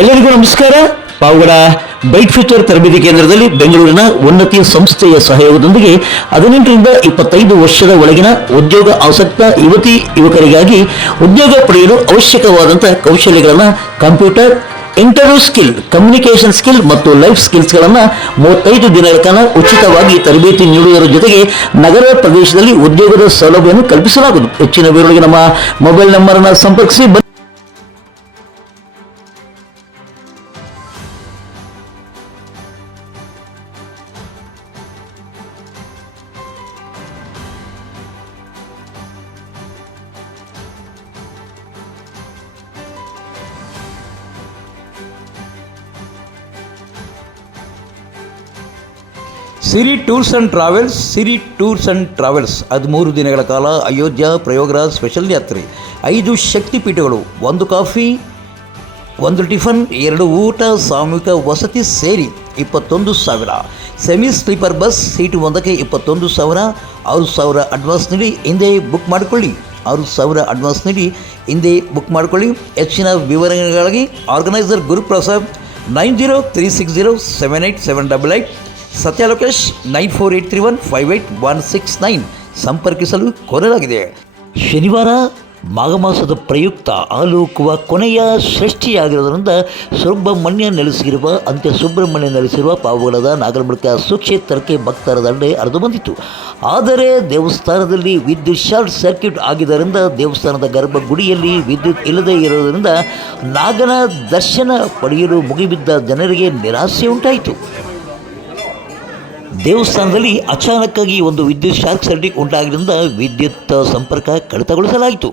ಎಲ್ಲರಿಗೂ ನಮಸ್ಕಾರ. Pavagada bright future ತರಬೇತಿ ಕೇಂದ್ರದಲ್ಲಿ ಬೆಂಗಳೂರಿನ ಉನ್ನತಿ ಸಂಸ್ಥೆಯ ಸಹಯೋಗದೊಂದಿಗೆ 18ರಿಂದ 25 ವರ್ಷದ ಒಳಗಿನ ಉದ್ಯೋಗ ಆಸಕ್ತ ಯುವತಿ ಯುವಕರಿಗಾಗಿ ಉದ್ಯೋಗ ಪಡೆಯಲು ಅವಶ್ಯಕವಾದಂತಹ ಕೌಶಲ್ಯಗಳನ್ನು computer, interview skill, communication skill ಮತ್ತು ಲೈಫ್ ಸ್ಕಿಲ್ಸ್ಗಳನ್ನು 35 ದಿನಗಳ ಕಾಲ ಉಚಿತವಾಗಿ ತರಬೇತಿ ನೀಡುವುದರ ಜೊತೆಗೆ ನಗರ ಪ್ರದೇಶದಲ್ಲಿ ಉದ್ಯೋಗದ ಸೌಲಭ್ಯವನ್ನು ಕಲ್ಪಿಸಲಾಗುವುದು. ಹೆಚ್ಚಿನ ವಿವರಗಳಿಗೆ ನಮ್ಮ ಮೊಬೈಲ್ ನಂಬರನ್ನು ಸಂಪರ್ಕಿಸಿ. Siri tours and travels. Siri tours and travels 13 ದಿನಗಳ ಕಾಲ ಅಯೋಧ್ಯ ಪ್ರಯೋಗರಾಜ್ ಸ್ಪೆಷಲ್ ಯಾತ್ರೆ, 5 ಶಕ್ತಿಪೀಠಗಳು, 1 ಕಾಫಿ, 1 ಟಿಫನ್, 2 ಊಟ, ಸಾಮೂಹಿಕ ವಸತಿ ಸೇರಿ 21,000. ಸೆಮಿ ಸ್ಲೀಪರ್ ಬಸ್ ಸೀಟು ಒಂದಕ್ಕೆ 21,000. 6,000 ಅಡ್ವಾನ್ಸ್ ನೀಡಿ ಹಿಂದೆ ಬುಕ್ ಮಾಡಿಕೊಳ್ಳಿ. 6,000 ಅಡ್ವಾನ್ಸ್ ನೀಡಿ ಹಿಂದೆ ಬುಕ್ ಮಾಡಿಕೊಳ್ಳಿ. ಹೆಚ್ಚಿನ ವಿವರಗಳಿಗಾಗಿ ಆರ್ಗನೈಸರ್ ಗುರುಪ್ರಸಾದ್ 9036078788, ಸತ್ಯ ಲೋಕೇಶ್ 9483158169 ಸಂಪರ್ಕಿಸಲು ಕೋರಲಾಗಿದೆ. ಶನಿವಾರ ಮಾಘಮಾಸದ ಪ್ರಯುಕ್ತ ಆಲೋಕುವ ಕೊನೆಯ ಸೃಷ್ಟಿಯಾಗಿರುವುದರಿಂದ ಸುಬ್ರಹ್ಮಣ್ಯ ನೆಲೆಸಿರುವ ಸುಬ್ರಹ್ಮಣ್ಯ ನೆಲೆಸಿರುವ ಪಾವಗಡದ ನಾಗರಮುಖ ಸುಕ್ಷೇತ್ರಕ್ಕೆ ಭಕ್ತರ ದಂಡೆ ಹರಿದು ಬಂದಿತು. ಆದರೆ ದೇವಸ್ಥಾನದಲ್ಲಿ ವಿದ್ಯುತ್ ಶಾರ್ಟ್ ಸರ್ಕ್ಯೂಟ್ ಆಗಿದ್ದರಿಂದ ದೇವಸ್ಥಾನದ ಗರ್ಭಗುಡಿಯಲ್ಲಿ ವಿದ್ಯುತ್ ಇಲ್ಲದೇ ಇರುವುದರಿಂದ ನಾಗನ ದರ್ಶನ ಪಡೆಯಲು ಮುಗಿಬಿದ್ದ ಜನರಿಗೆ ನಿರಾಸೆ ಉಂಟಾಯಿತು. ದೇವಸ್ಥಾನದಲ್ಲಿ ಅಚಾನಕ್ಕಾಗಿ ಒಂದು ವಿದ್ಯುತ್ ಶಾರ್ಟ್ ಸರ್ಕ್ಯೂಟ್ ಉಂಟಾಗಿದ್ದರಿಂದ ವಿದ್ಯುತ್ ಸಂಪರ್ಕ ಕಡಿತಗೊಳಿಸಲಾಯಿತು.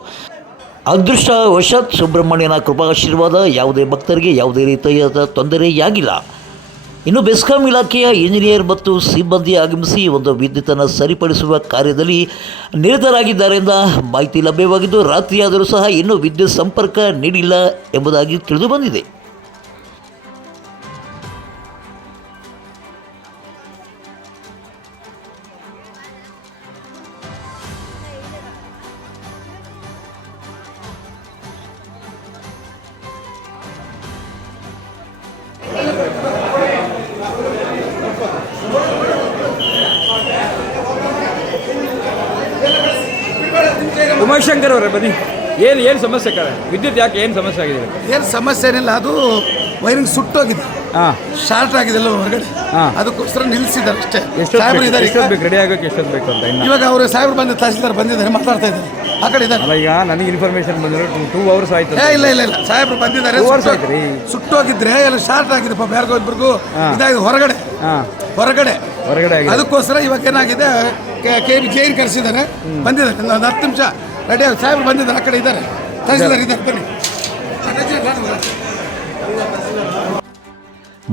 ಅದೃಷ್ಟವಶಾತ್ ಸುಬ್ರಹ್ಮಣ್ಯನ ಕೃಪಾಶೀರ್ವಾದ ಯಾವುದೇ ಭಕ್ತರಿಗೆ ಯಾವುದೇ ರೀತಿಯ ತೊಂದರೆಯಾಗಿಲ್ಲ. ಇನ್ನು ಬೆಸ್ಕಾಂ ಇಲಾಖೆಯ ಇಂಜಿನಿಯರ್ ಮತ್ತು ಸಿಬ್ಬಂದಿ ಆಗಮಿಸಿ ಒಂದು ವಿದ್ಯುತ್ತನ್ನು ಸರಿಪಡಿಸುವ ಕಾರ್ಯದಲ್ಲಿ ನಿರತರಾಗಿದ್ದಾರೆ ಎಂಬ ಮಾಹಿತಿ ಲಭ್ಯವಾಗಿದ್ದು, ರಾತ್ರಿಯಾದರೂ ಸಹ ಇನ್ನೂ ವಿದ್ಯುತ್ ಸಂಪರ್ಕ ನೀಡಿಲ್ಲ ಎಂಬುದಾಗಿ ತಿಳಿದು ಬಂದಿದೆ. ಉಮಾಶಂಕರ್ ಅವರೇ ಬನ್ನಿ. ಏನು ಸಮಸ್ಯೆ ವಿದ್ಯುತ್ ಯಾಕೆ ಏನು ಸಮಸ್ಯೆ ಆಗಿದೆ? ಏನು ಸಮಸ್ಯೆ ಏನಿಲ್ಲ, ಅದು ವೈರಿಂಗ್ ಸುಟ್ಟೋಗಿದೆ, ಶಾರ್ಟ್ ಆಗಿದೆ ಎಲ್ಲ ಹೊರಗಡೆ, ಅದಕ್ಕೋಸ್ಕರ ನಿಲ್ಲಿಸಿದ್ದಾರೆ ಅಷ್ಟೇ. ಸಾಹೇಬ್ರು ಇದ್ದಾರೆ, ರೆಡಿ ಆಗೋಕೆ ಎಷ್ಟೊತ್ತು ಬೇಕು ಅಂತ ಇವಾಗ ಅವರು ಸಾಹೇಬ್ರು ಬಂದು ತಹಸೀಲ್ದಾರ್ ಬಂದಿದ್ದಾರೆ, ಮಾತಾಡ್ತಾ ಇದ್ದಾರೆ, ಆ ಕಡೆ ಇದ್ದಾರೆ. ಅಲ್ಲ, ಈಗ ನನಗೆ ಇನ್ಫಾರ್ಮೇಶನ್ ಬಂದಿರೋ 2 hours ಆಯ್ತು. ಇಲ್ಲ ಸಾಹೇಬ್ರು ಬಂದಿದ್ದಾರೆ. ಸುಟ್ಟೋಗಿದ್ರೆ ಎಲ್ಲ ಶಾರ್ಟ್ ಆಗಿದೆ, ಪಾಪ ಯಾರಿಗೋ ಇಬ್ಬರಿಗೂ ಇದಾಗಿದೆ ಹೊರಗಡೆ. ಅದಕ್ಕೋಸ್ಕರ ಇವಾಗ ಏನಾಗಿದೆ, KB ಜೈನ್ ಕರೆಸಿದ್ದಾರೆ, ಬಂದಿದ್ದಾರೆ. ಒಂದು 10 ನಿಮಿಷ ರೆಡಿ ಆಗಿ ಸಾಹೇಬ್ರು ಬಂದಿದ್ದಾರೆ, ಆ ಕಡೆ ಇದ್ದಾರೆ, ತಹಸೀಲ್ದಾರ್ ಇದ್ದಾರೆ, ಬನ್ನಿ.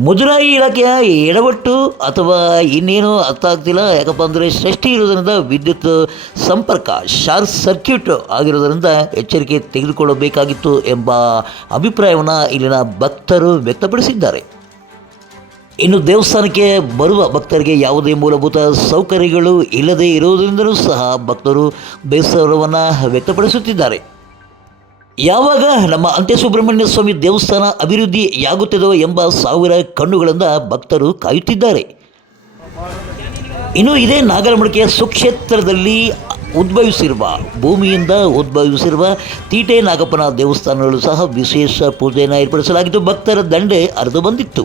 ಮುಜರಾಯಿ ಇಲಾಖೆಯ ಎಡವಟ್ಟು ಅಥವಾ ಇನ್ನೇನು ಅರ್ಥ ಆಗ್ತಿಲ್ಲ. ಯಾಕಪ್ಪ ಅಂದರೆ ಷಷ್ಠಿ ಇರೋದರಿಂದ ವಿದ್ಯುತ್ ಸಂಪರ್ಕ ಶಾರ್ಟ್ ಸರ್ಕ್ಯೂಟ್ ಆಗಿರೋದರಿಂದ ಎಚ್ಚರಿಕೆ ತೆಗೆದುಕೊಳ್ಳಬೇಕಾಗಿತ್ತು ಎಂಬ ಅಭಿಪ್ರಾಯವನ್ನು ಇಲ್ಲಿನ ಭಕ್ತರು ವ್ಯಕ್ತಪಡಿಸಿದ್ದಾರೆ. ಇನ್ನು ದೇವಸ್ಥಾನಕ್ಕೆ ಬರುವ ಭಕ್ತರಿಗೆ ಯಾವುದೇ ಮೂಲಭೂತ ಸೌಕರ್ಯಗಳು ಇಲ್ಲದೇ ಇರುವುದರಿಂದಲೂ ಸಹ ಭಕ್ತರು ಬೇಸರವನ್ನು ವ್ಯಕ್ತಪಡಿಸುತ್ತಿದ್ದಾರೆ. ಯಾವಾಗ ನಮ್ಮ ಸುಬ್ರಹ್ಮಣ್ಯ ಸ್ವಾಮಿ ದೇವಸ್ಥಾನ ಅಭಿವೃದ್ಧಿಯಾಗುತ್ತದೋ ಎಂಬ 1000 ಕಣ್ಣುಗಳಿಂದ ಭಕ್ತರು ಕಾಯುತ್ತಿದ್ದಾರೆ. ಇನ್ನು ಇದೇ ನಾಗರಮುಖಿಯ ಸುಕ್ಷೇತ್ರದಲ್ಲಿ ಭೂಮಿಯಿಂದ ಉದ್ಭವಿಸಿರುವ ತೀಟೆ ನಾಗಪ್ಪನ ದೇವಸ್ಥಾನಗಳು ಸಹ ವಿಶೇಷ ಪೂಜೆಯನ್ನು ಏರ್ಪಡಿಸಲಾಗಿದ್ದು ಭಕ್ತರ ದಂಡೆ ಹರಿದು ಬಂದಿತ್ತು.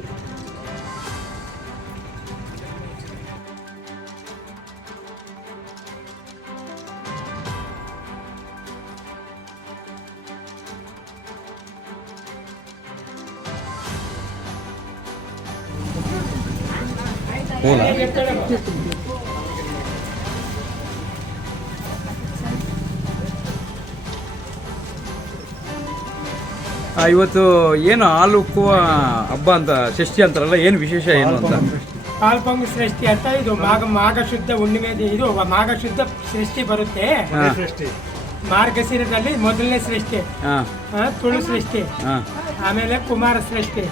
ಇವತ್ತು ಏನು ಹಾಲು ಉಕ್ಕುವ ಹಬ್ಬ ಅಂತ ಷಷ್ಠಿ ಅಂತಾರಲ್ಲ, ಏನು ವಿಶೇಷ ಏನು ಅಂತ? ಹಾಲು ಪೊಂಗು ಷಷ್ಠಿ ಅಂತ ಇದು ಮಾಘ ಶುದ್ಧ ಹುಣ್ಣಿಮೆ, ಇದು ಮಾಘ ಶುದ್ಧ ಷಷ್ಠಿ ಬರುತ್ತೆ. ಮಾರ್ಗಶಿರದಲ್ಲಿ ಮೊದಲನೇ ಸೃಷ್ಟಿ, ತುಳು ಸೃಷ್ಟಿ, ಆಮೇಲೆ ಕುಮಾರ ಸೃಷ್ಟಿ,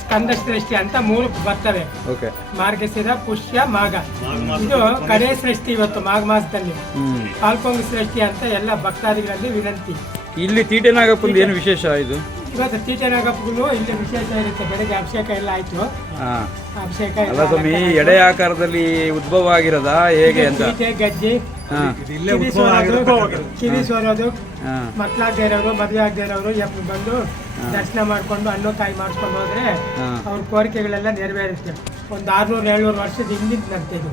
ಸ್ಕಂದ ಸೃಷ್ಟಿ ಅಂತ 3 ಬರ್ತವೆ. ಮಾರ್ಗಶಿರ, ಪುಷ್ಯ, ಮಾಘ. ಇದು ಕಡೆ ಸೃಷ್ಟಿ ಇವತ್ತು ಮಾಘ ಮಾಸದಲ್ಲಿ. ಪಾಲ್ಪೊಂಗು ಸೃಷ್ಟಿ ಅಂತ ಎಲ್ಲ ಭಕ್ತಾದಿಗಳಲ್ಲಿ ವಿನಂತಿ. ಇಲ್ಲಿ ತೀಟೆ ನಾಗಪ್ಪಂದು ಏನು ವಿಶೇಷ ಇದು? ಇವತ್ತು ತೀಟನಾಗಪ್ಪಗೂ ಇಲ್ಲಿ ವಿಶೇಷ ಇರುತ್ತೆ. ಬೆಳಗ್ಗೆ ಅಭಿಷೇಕ ಎಲ್ಲ ಆಯ್ತು. ಹಾಂ ಅಭಿಷೇಕ ಅಲ್ಲ ಸ್ವಾಮಿ, ಎಡೆ ಆಕಾರದಲ್ಲಿ ಉದ್ಭವ ಆಗಿರೋದಾ ಹೇಗೆ ಅಂತ? ತೀಟೆ, ಗಜ್ಜಿ, ಹಾಂ ಕಿವಿ ಸೋರೋದು, ಹಾಂ ಮಕ್ಕಳಾಗದೇ ಇರೋರು, ಮದುವೆ ಆಗದೇ ಇರೋರು ಬಂದು ದರ್ಶನ ಮಾಡ್ಕೊಂಡು ಹಣ್ಣು ಕಾಯಿ ಮಾಡಿಸ್ಕೊಂಡು ಹೋದ್ರೆ ಅವ್ರ ಕೋರಿಕೆಗಳೆಲ್ಲ ನೆರವೇರುತ್ತೆ. ಒಂದು 600-700 ವರ್ಷದ ಹಿಂದಿನ ನಂತಿದ್ದು.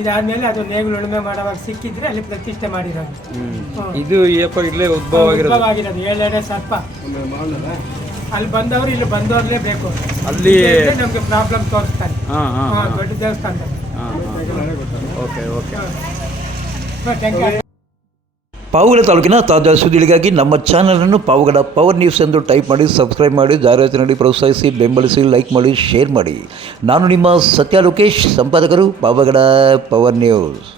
ಇದಾದ್ಮೇಲೆ ಅದು ನೇಗಿಲು ಉಳುಮೆ ಮಾಡುವಾಗ ಸಿಕ್ಕಿದ್ರೆ ಅಲ್ಲಿ ಪ್ರತಿಷ್ಠೆ ಮಾಡಿರೋದು. ಇದು ಇಲ್ಲೇ ಉದ್ಭವ ಆಗಿರೋದು 7 ಎಡೆ ಸರ್ಪ. ಅಲ್ಲಿ ಬಂದವರು ಇಲ್ಲಿ ಬಂದವ್ರಲೇಬೇಕು. ಅಲ್ಲಿ ನಮ್ಗೆ ಪ್ರಾಬ್ಲಮ್ ತೋರಿಸ್ತಾರೆ. ದೊಡ್ಡ ದೇವಸ್ಥಾನದಲ್ಲಿ. Okay okay. ಪಾವಗಡ ತಾಲೂಕಿನ ತಾಜಾ ಸುದ್ದಿಗಳಿಗಾಗಿ ನಮ್ಮ ಚಾನಲನ್ನು ಪಾವಗಡ ಪವರ್ ನ್ಯೂಸ್ ಎಂದು ಟೈಪ್ ಮಾಡಿ, ಸಬ್ಸ್ಕ್ರೈಬ್ ಮಾಡಿ, ಜಾಹೀರಾತಿನಲ್ಲಿ ಪ್ರೋತ್ಸಾಹಿಸಿ, ಬೆಂಬಲಿಸಿ, ಲೈಕ್ ಮಾಡಿ, ಶೇರ್ ಮಾಡಿ. ನಾನು ನಿಮ್ಮ ಸತ್ಯ ಲೋಕೇಶ್, ಸಂಪಾದಕರು, ಪಾವಗಡ ಪವರ್ ನ್ಯೂಸ್.